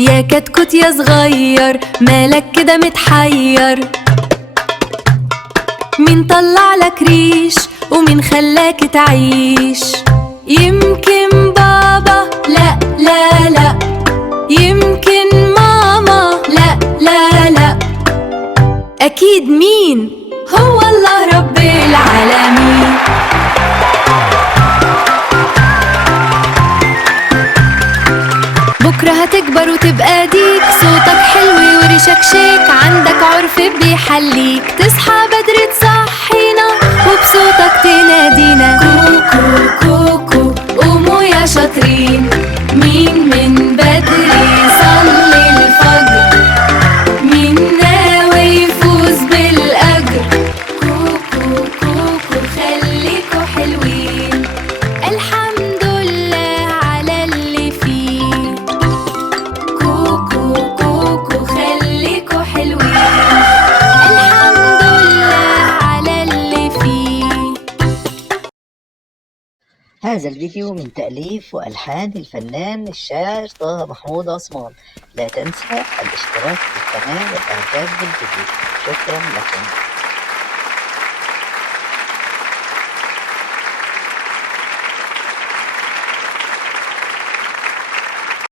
يا كتكوت يا صغير مالك كده متحير؟ مين طلع لك ريش ومين خلاك تعيش؟ يمكن بابا، لا لا لا. يمكن ماما، لا لا لا. أكيد مين؟ هو الله رب العالمين. بكرة هتكبر وتبقى ديك، صوتك حلو وريشك شيك، عندك عرف بيحليك، تصحى بدري تصحينا وبصوتك تنادينا. كوكو كوكو قوموا يا شاطرين، مين من بدري صلي الفجر، مين ناوي يفوز بالأجر؟ كوكو كوكو خليكوا حلوين، الحمد لله على اللي فيه. كوكو كوكو خليكوا حلوين، الحمد لله على اللي فيه. هذا الفيديو من تأليف وألحان الفنان الشاعر طه محمود عثمان. لا تنسى الاشتراك في القناة والإعجاب بالفيديو. شكرا لكم.